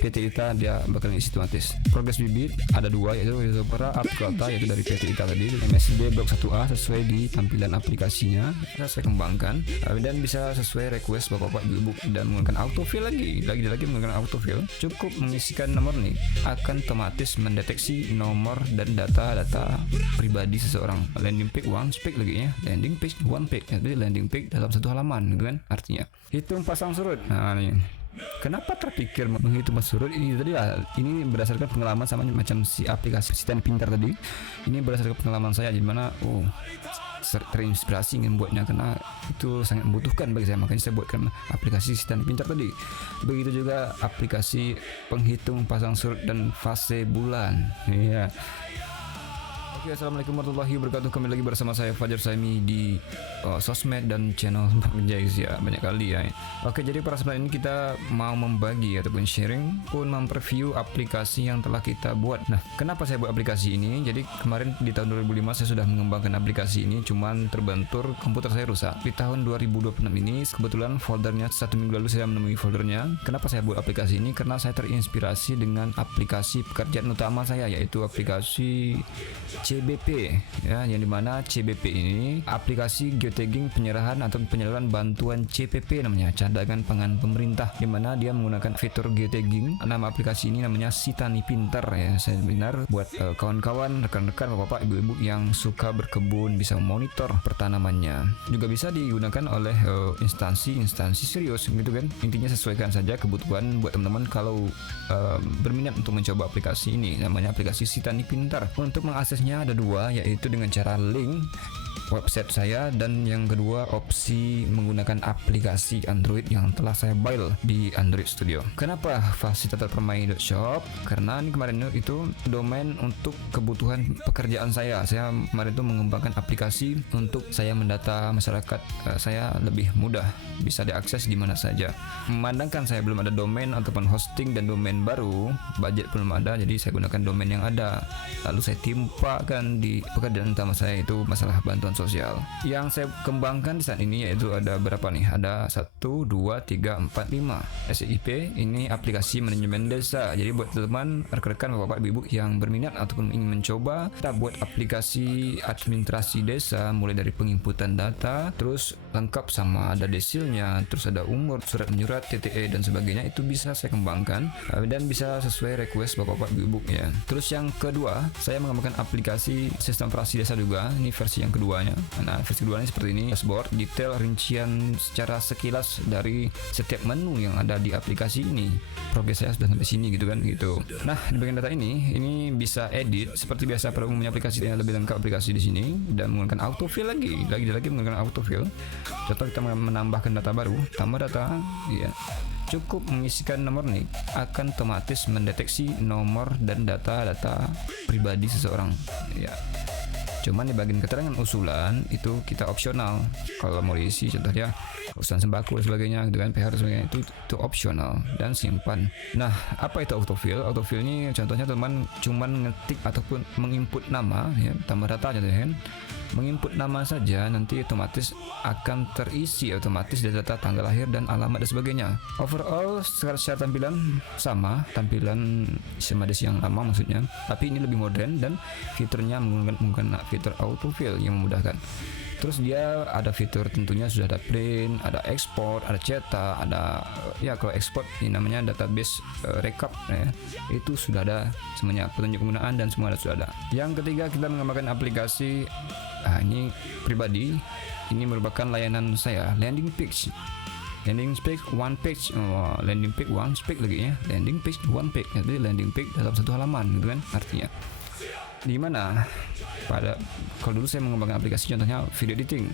PT ITA dia bakal isi otomatis. Progres bibit ada dua, yaitu Rhizopora articulata, yaitu dari PT ITA tadi. MSD blok 1A sesuai di tampilan aplikasinya saya kembangkan, dan bisa sesuai request bapak-bapak ibu dan menggunakan autofill lagi menggunakan autofill. Cukup mengisikan nomor nih, akan otomatis mendeteksi nomor dan data pribadi seseorang. Landing page one page lagi ya, landing page one page, jadi landing page dalam satu halaman gitu kan artinya. Hitung pasang surut. Nah nih, kenapa terpikir menghitung pasang surut ini tadi lah, ini berdasarkan pengalaman sama macam si aplikasi Stand Pintar tadi. Ini berdasarkan pengalaman saya, di mana terinspirasi ingin buatnya karena itu sangat membutuhkan bagi saya, makanya saya buatkan aplikasi Stand Pintar tadi. Begitu juga aplikasi penghitung pasang surut dan fase bulan. Iya. Oke, assalamualaikum warahmatullahi wabarakatuh. Kembali lagi bersama saya Fajar Saimi di sosmed dan channel Menjais ya, banyak kali ya. Oke, jadi pada kesempatan ini kita mau membagi ataupun sharing pun mempreview aplikasi yang telah kita buat. Nah, kenapa saya buat aplikasi ini? Jadi kemarin di tahun 2005 saya sudah mengembangkan aplikasi ini, cuman terbentur komputer saya rusak. Di tahun 2026 ini kebetulan foldernya, 1 minggu lalu saya menemui foldernya. Kenapa saya buat aplikasi ini? Karena saya terinspirasi dengan aplikasi pekerjaan utama saya, yaitu aplikasi CBP ya, yang dimana CBP ini aplikasi geotagging penyerahan atau penyaluran bantuan CPP namanya, cadangan pangan pemerintah, dimana dia menggunakan fitur geotagging. Nama aplikasi ini namanya Si Tani Pintar ya. Saya benar buat kawan-kawan, rekan-rekan, bapak-bapak, ibu-ibu yang suka berkebun bisa monitor pertanamannya. Juga bisa digunakan oleh instansi serius gitu kan. Intinya sesuaikan saja kebutuhan buat teman-teman kalau berminat untuk mencoba aplikasi ini. Namanya aplikasi Si Tani Pintar. Untuk mengaksesnya ada dua, yaitu dengan cara link website saya, dan yang kedua opsi menggunakan aplikasi Android yang telah saya build di Android Studio. Kenapa fasilitatorpermai.shop? Karena ini kemarin itu domain untuk kebutuhan pekerjaan saya. Saya kemarin itu mengembangkan aplikasi untuk saya mendata masyarakat saya lebih mudah, bisa diakses di mana saja. Memandangkan saya belum ada domain ataupun hosting dan domain baru, budget belum ada, jadi saya gunakan domain yang ada. Lalu saya timpakan di pekerjaan utama saya, itu masalah bantuan sosial. Yang saya kembangkan di saat ini yaitu ada berapa nih? Ada 1, 2, 3, 4, 5 SIP. Ini aplikasi manajemen desa. Jadi buat teman, rekan-rekan, bapak, ibu yang berminat ataupun ingin mencoba, kita buat aplikasi administrasi desa, mulai dari penginputan data, terus lengkap sama ada desilnya, terus ada umur, surat menyurat, TTE dan sebagainya. Itu bisa saya kembangkan dan bisa sesuai request bapak-bapak, ibu ya. Terus yang kedua, saya mengembangkan aplikasi sistem operasi desa juga. Ini versi yang keduanya. Nah, versi keduanya seperti ini, dashboard, detail, rincian secara sekilas dari setiap menu yang ada di aplikasi ini. Progres saya sudah sampai sini gitu kan gitu. Nah, di bagian data ini bisa edit seperti biasa pada umumnya aplikasi yang lebih lengkap aplikasi di sini, dan menggunakan autofill lagi menggunakan autofill. Contoh kita menambahkan data baru, tambah data ya. Cukup mengisikan nomor nih, akan otomatis mendeteksi nomor dan data pribadi seseorang ya. Cuman di bagian keterangan usulan itu kita opsional. Kalau mau diisi contohnya usulan sembako dan sebagainya gitu kan, PR dan sebagainya, itu opsional dan simpan. Nah, apa itu autofill? Autofill ini contohnya teman cuman ngetik ataupun menginput nama ya, tambah data contohnya kan. Menginput nama saja, nanti otomatis akan terisi otomatis data tanggal lahir dan alamat dan sebagainya. Overall secara tampilan sama, tampilan sama desi yang lama maksudnya, tapi ini lebih modern dan fiturnya menggunakan fitur autofill yang memudahkan. Terus dia ada fitur, tentunya sudah ada print, ada export, ada cetak, ada ya kalau export ini namanya database recap ya. Itu sudah ada semuanya, petunjuk penggunaan dan semua sudah ada. Yang ketiga, kita mengembangkan aplikasi ini pribadi. Ini merupakan layanan saya, landing page one page, landing page one page lagi ya, landing page one page, jadi landing page dalam satu halaman gitu kan artinya. Di mana kalau dulu saya mengembangkan aplikasi contohnya video editing,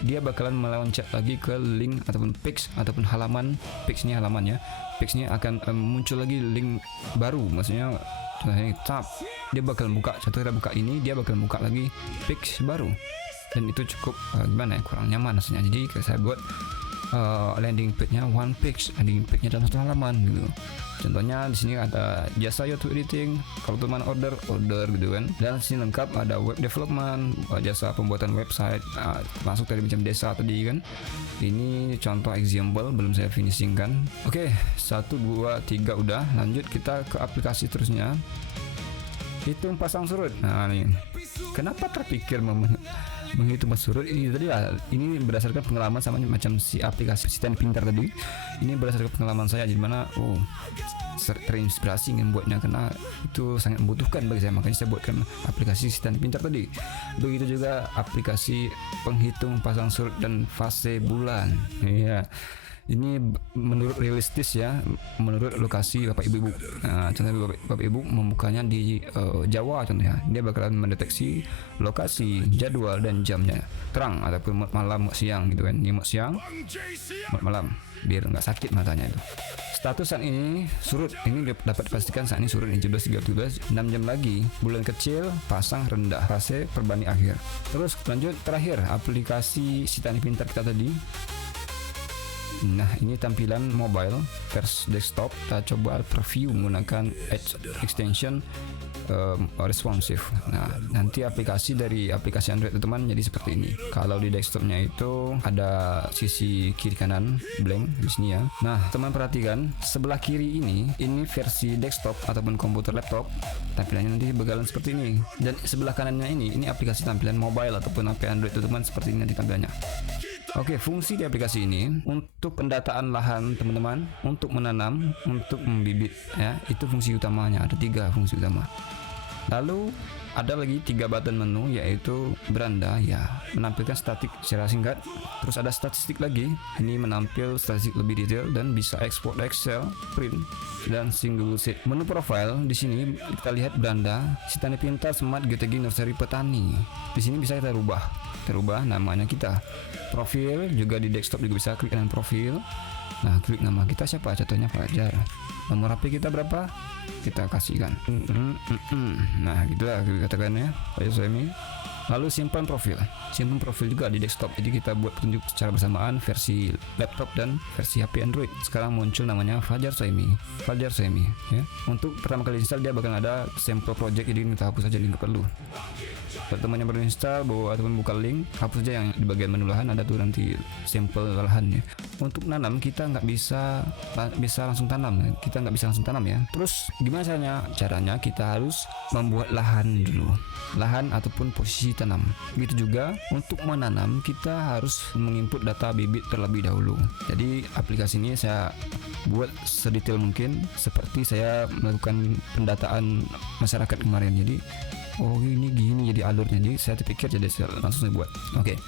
dia bakalan meloncat lagi ke link ataupun page ataupun halaman, page-nya akan muncul lagi link baru, maksudnya contohnya tab, dia bakal buka, contoh kita buka ini, dia bakal buka lagi page baru, dan itu cukup gimana ya, kurang nyaman rasanya. Jadi saya buat landing page-nya one page, landing page-nya dalam satu halaman gitu. Contohnya di sini ada jasa YouTube editing, kalau teman order gitu kan. Dan di sini lengkap ada web development, jasa pembuatan website, masuk dari macam desa tadi kan. Ini contoh example, belum saya finishing kan. Oke, 1, 2, 3 udah. Lanjut kita ke aplikasi terusnya. Hitung pasang surut. Nah nih, kenapa terpikir menghitung surut ini tadi ya? Ini berdasarkan pengalaman sama macam si aplikasi Stand Pintar tadi. Ini berdasarkan pengalaman saya, di mana terinspirasi ingin buatnya karena itu sangat membutuhkan bagi saya, makanya saya buatkan aplikasi Stand Pintar tadi. Begitu juga aplikasi penghitung pasang surut dan fase bulan. Iya. Ini menurut realistis ya, menurut lokasi Bapak Ibu. Nah, contohnya Bapak Ibu membukanya di Jawa contohnya, dia bakalan mendeteksi lokasi, jadwal dan jamnya, terang ataupun malam, siang gitu kan. Ini siang, malam, biar nggak sakit matanya itu. Status saat ini surut, ini dapat dipastikan saat ini surut 17.13, 6 jam lagi, bulan kecil, pasang rendah, fase perbanding akhir. Terus lanjut terakhir aplikasi si Tani Pintar kita tadi. Nah, ini tampilan mobile versi desktop. Kita coba preview menggunakan Edge extension responsive. Nah, nanti aplikasi dari aplikasi Android teman jadi seperti ini. Kalau di desktopnya itu ada sisi kiri kanan blank di sini ya. Nah, teman perhatikan sebelah kiri ini versi desktop ataupun komputer laptop, tampilannya nanti bakalan seperti ini. Dan sebelah kanannya ini aplikasi tampilan mobile ataupun HP Android teman seperti ini nanti tampilannya. Oke, fungsi di aplikasi ini untuk pendataan lahan teman-teman, untuk menanam, untuk membibit ya, itu fungsi utamanya. Ada 3 fungsi utama. Lalu ada lagi 3 button menu, yaitu beranda ya, menampilkan statik secara singkat. Terus ada statistik lagi, ini menampil statistik lebih detail dan bisa ekspor Excel, print dan single sheet. Menu profile di sini kita lihat beranda si Tani Pintar Smart GTG Nursery Petani. Di sini bisa kita rubah namanya kita. Profil juga di desktop juga bisa klik kanan profil. Nah, klik nama kita siapa, contohnya Fajar. Nomor HP kita berapa, kita kasihkan. Nah, gitulah katakan ya, Pak Suemi. Lalu simpan profil juga di desktop. Jadi kita buat petunjuk secara bersamaan versi laptop dan versi HP Android. Sekarang muncul namanya Fajar Suemi ya. Untuk pertama kali install dia bakal ada sampel project, jadi kita hapus saja link perlu. Buat teman yang baru install ataupun buka link, hapus saja yang di bagian menu lahan, ada tuh nanti sampel lahannya. Untuk nanam kita nggak bisa langsung tanam, ya. Terus gimana caranya? Kita harus membuat lahan dulu, lahan ataupun posisi tanam. Begitu juga untuk menanam kita harus menginput data bibit terlebih dahulu. Jadi aplikasi ini saya buat sedetail mungkin, seperti saya melakukan pendataan masyarakat kemarin. Jadi ini gini jadi alurnya, jadi saya terpikir, jadi saya langsung saya buat. Oke.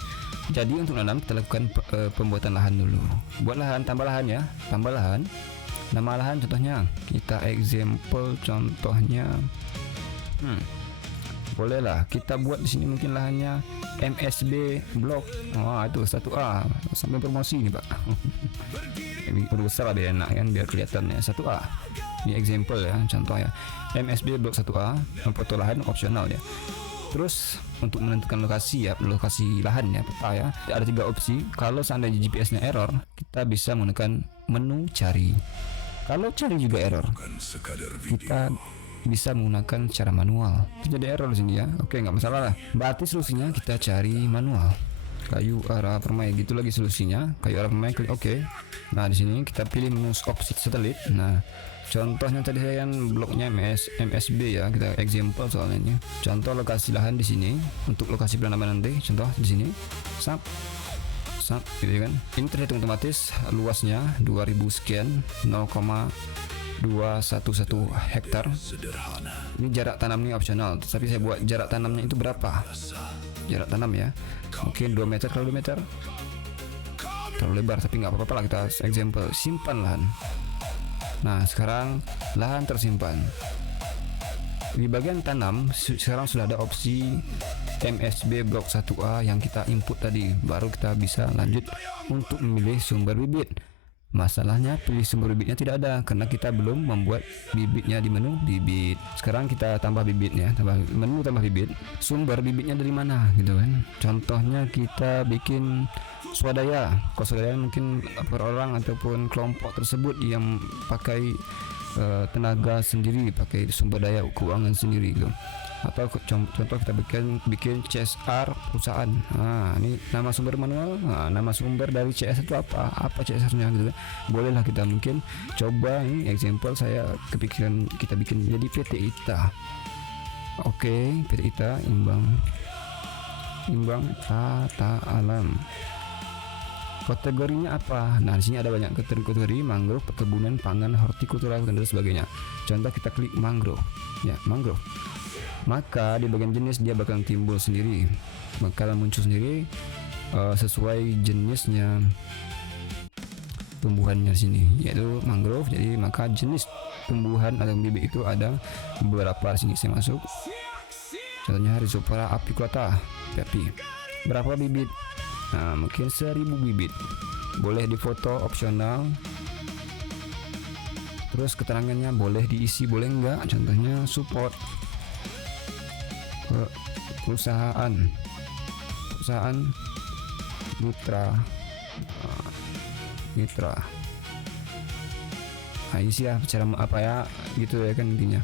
Jadi untuk nanam kita lakukan pembuatan lahan dulu. Buat lahan, tambah lahan. Nama lahan contohnya kita example contohnya. Bolehlah kita buat di sini mungkin lahannya MSB blok. Itu 1A, sampai promosi nih, Pak. Ini udah besar biar enak kan, biar kelihatan ya 1A. Ini example ya, contoh ya. MSB blok 1A, foto lahan opsional ya. Terus untuk menentukan lokasi lahan ya, peta ya. Ada 3 opsi. Kalau seandainya GPS-nya error, kita bisa menggunakan menu cari. Kalau cari juga error, kita bisa menggunakan cara manual. Jadi error di sini ya. Oke, nggak masalah lah. Berarti solusinya kita cari manual. Kayu arah permai, gitu lagi solusinya. Kayu arah permai, klik oke. Nah, di sini kita pilih menu opsi satelit. Nah, contohnya tadi saya kan bloknya MSB ya, kita example soalnya ini. Contoh lokasi lahan di sini untuk lokasi penanaman nanti. Contoh di sini. Sap gitu kan. Ini terhitung otomatis luasnya 2000 sekian, 0,211 hektar. Ini jarak tanam ini opsional, tapi saya buat jarak tanamnya itu berapa? Jarak tanam ya. Mungkin 2 meter kalau 2 meter. Terlalu lebar, tapi nggak apa-apa lah, kita example simpan lahan. Nah, sekarang lahan tersimpan. Di bagian tanam sekarang sudah ada opsi MSB blok 1A yang kita input tadi. Baru kita bisa lanjut untuk memilih sumber bibit. Masalahnya pilih sumber bibitnya tidak ada karena kita belum membuat bibitnya di menu bibit. Sekarang kita tambah bibitnya, tambah menu, tambah bibit. Sumber bibitnya dari mana gitu kan? Contohnya kita bikin swadaya. Kalau swadaya mungkin per orang ataupun kelompok tersebut yang pakai tenaga sendiri, pakai sumber daya keuangan sendiri gitu. Atau contoh kita bikin CSR perusahaan. Nah, ini nama sumber manual. Nah, nama sumber dari CSR itu apa CSR-nya gitu kan. Bolehlah kita mungkin coba ini example saya kepikiran kita bikin jadi PT ITA. Oke, PT ITA imbang tata alam. Kategorinya apa? Nah, di sini ada banyak kategori: mangrove, perkebunan, pangan, hortikultura, dan sebagainya. Contoh kita klik mangrove. Ya, mangrove. Maka di bagian jenis dia bakal timbul sendiri, bakal muncul sendiri sesuai jenisnya tumbuhannya di sini, yaitu mangrove. Jadi maka jenis tumbuhan atau bibit itu ada beberapa. Di sini saya masuk. Contohnya Rhizopora apiculata, PAP. Berapa bibit? Nah, mungkin 1000 bibit. Boleh difoto, opsional. Terus keterangannya boleh diisi, boleh enggak. Contohnya support perusahaan mitra. Nah, isi ya cara apa ya gitu ya kan intinya.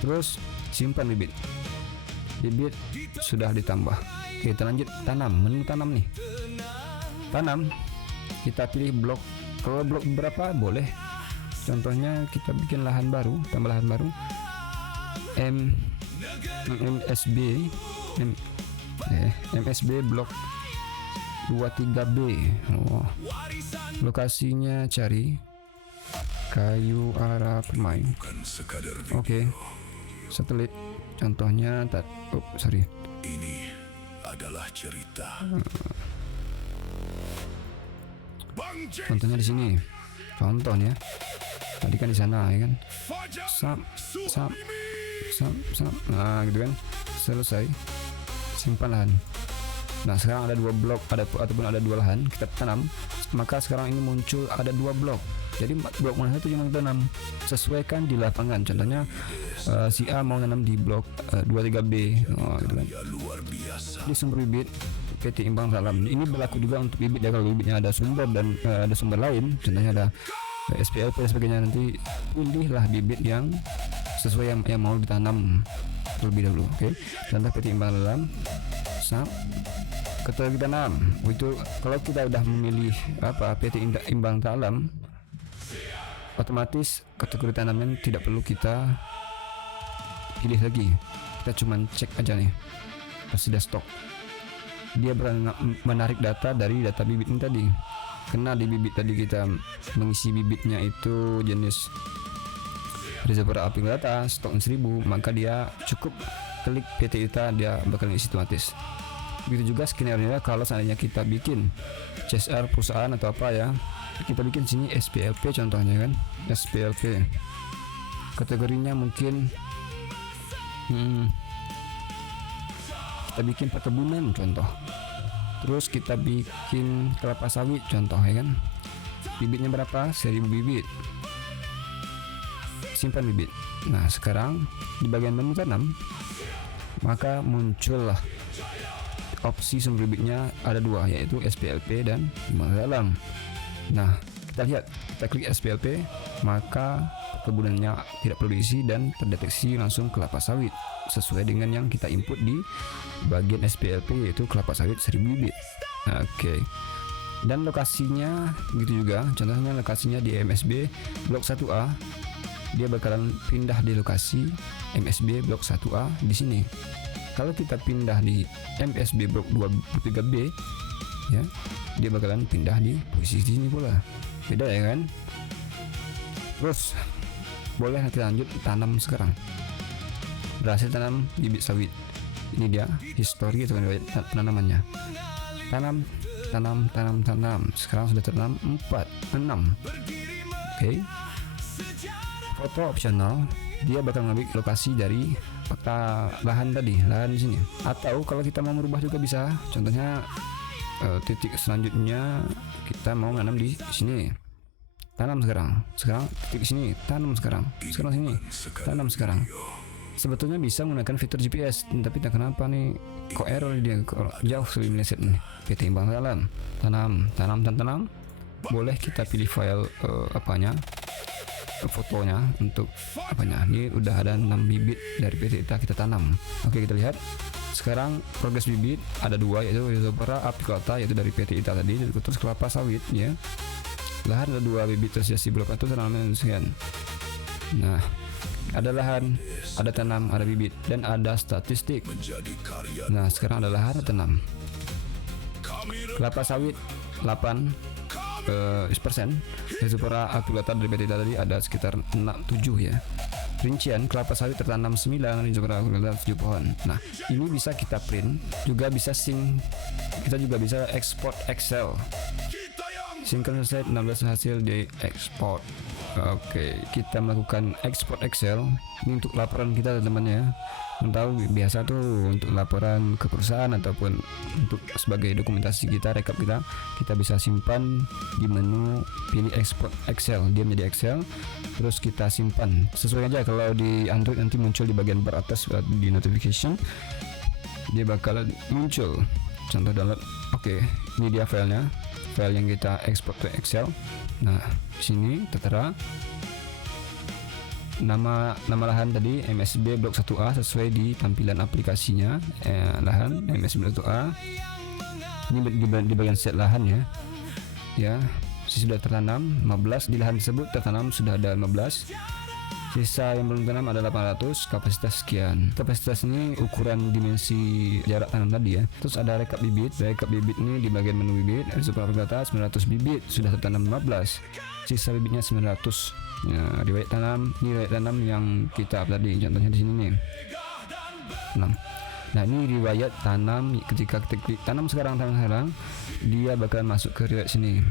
Terus simpan bibit sudah ditambah. Oke, kita lanjut tanam. Menu tanam nih, tanam kita pilih blok. Kalau blok berapa boleh, contohnya kita bikin lahan baru, tambah lahan baru MSB blok 23B. Lokasinya cari kayu arah permai. Oke, satelit contohnya ini adalah cerita. Contohnya di sini. Contohnya tadi kan di sana ya kan. Nah, gitu kan. Selesai. Simpan lahan. Nah, sekarang ada 2 blok ataupun ada 2 lahan kita tanam. Maka sekarang ini muncul ada 2 blok. Jadi blok mana itu yang kita tanam, sesuaikan di lapangan. Contohnya si A mau nanam di blok 23B. Gitu kan. Di sumber bibit PT Imbang Salam. Ini berlaku juga untuk bibit ya. Kalau bibitnya ada sumber dan ada sumber lain, contohnya ada SPLP dan sebagainya, nanti pilihlah bibit yang sesuai yang mau ditanam terlebih dahulu. Oke. Contoh PT Imbang Salam. Kategori tanam. Itu kalau kita udah memilih PT Imbang Salam, otomatis kategori tanaman tidak perlu kita pilih lagi. Kita cuma cek aja nih, pasti sudah stok. Dia menarik data dari data bibit ini tadi. Karena di bibit tadi kita mengisi bibitnya itu jenis Rhizopora apiculata, stok 1000, maka dia cukup klik PT ITA, dia bakal ngisi otomatis. Begitu juga skenario kalau seandainya kita bikin CSR perusahaan atau apa ya, kita bikin sini SPLP contohnya kan, SPLP kategorinya mungkin kita bikin perkebunan contoh, terus kita bikin kelapa sawit contoh ya kan. Bibitnya berapa? 1000 bibit. Simpan bibit. Nah, sekarang di bagian menu tanam, maka muncullah opsi sumber bibitnya ada 2, yaitu SPLP dan Imbang Salam. Nah, kita lihat, kita klik SPLP, maka kebunannya tidak perlu diisi dan terdeteksi langsung kelapa sawit sesuai dengan yang kita input di bagian SPLP, yaitu kelapa sawit 1000 bibit. Oke. Dan lokasinya begitu juga, contohnya lokasinya di MSB blok 1A, dia bakalan pindah di lokasi MSB blok 1A di sini. Kalau kita pindah di MSB blok 23B ya, dia bakalan pindah di posisi sini pula. Beda ya kan? Terus boleh nanti lanjut tanam sekarang. Berhasil tanam bibit sawit. Ini dia histori itu kan penanamannya. Tanam. Sekarang sudah tertanam 6. Oke. Foto opsional. Dia bakal ngambil lokasi dari peta lahan tadi, lahan di sini. Atau kalau kita mau merubah juga bisa. Contohnya titik selanjutnya kita mau menanam di sini. tanam sekarang titik sini, tanam sekarang sini, tanam sekarang. Sebetulnya bisa menggunakan fitur GPS, tapi tak kenapa nih kok error dia, kok jauh lebih meleset nih. PT Imbang Dalam, tanam. Boleh kita pilih file fotonya untuk apanya. Ini udah ada 6 bibit dari PT ITA kita tanam. Oke, kita lihat sekarang progres bibit ada 2, yaitu Rhizopora apicauta yaitu dari PT ITA tadi, terus kelapa sawit ya. Lahan ada 2 bibit tersiasi belum itu tanaman sekian. Nah, ada lahan, ada tanam, ada bibit, dan ada statistik. Nah, sekarang ada lahan, ada tanam. Kelapa sawit 8%, Rhizopora apicauta dari PT ITA tadi ada sekitar 7 ya. Rincian kelapa sawit tertanam 9, Rhizopora apicauta 7 pohon. Nah, ini bisa kita print, juga bisa sync. Kita juga bisa ekspor Excel. Sinkronisasi 16 hasil di ekspor. Oke, kita melakukan ekspor Excel ini untuk laporan kita teman-teman ya. Tahu biasa tuh untuk laporan ke perusahaan ataupun untuk sebagai dokumentasi kita, rekap kita bisa simpan di menu pilih ekspor Excel, dia menjadi Excel, terus kita simpan. Sesuai aja kalau di Android nanti muncul di bagian bar atas di notification, dia bakal muncul contoh download. Oke, ini dia filenya, file yang kita ekspor ke Excel. Nah, sini tertera nama lahan tadi MSB blok 1A sesuai di tampilan aplikasinya. Lahan MSB blok 1A ini di bagian set lahan ya. Sudah tertanam 15 di lahan tersebut, tertanam sudah ada 15. Sisa yang belum tanam ada 800, kapasitas sekian. Kapasitas ini ukuran dimensi jarak tanam tadi ya. Terus ada rekap bibit. Rekap bibit ini di bagian menu bibit, Rhizopora apicauta 900 bibit, sudah tertanam 15. Sisa bibitnya 900. Ya, riwayat tanam, ini riwayat tanam yang kita tadi, contohnya di sini nih. Nah, ini riwayat tanam ketika kita klik tanam sekarang, dia bakalan masuk ke riwayat sini.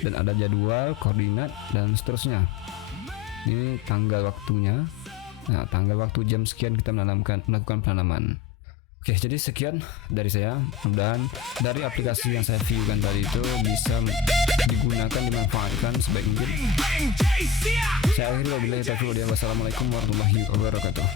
Dan ada jadwal, koordinat, dan seterusnya. Ini tanggal waktunya. Nah, tanggal waktu jam sekian kita melakukan penanaman. Oke, jadi sekian dari saya. Mudah-mudahan dari aplikasi yang saya viewkan tadi itu bisa digunakan, dimanfaatkan sebaik mungkin. Saya akhiri, wabillahi taufiq wal hidayah. Wassalamualaikum warahmatullahi wabarakatuh.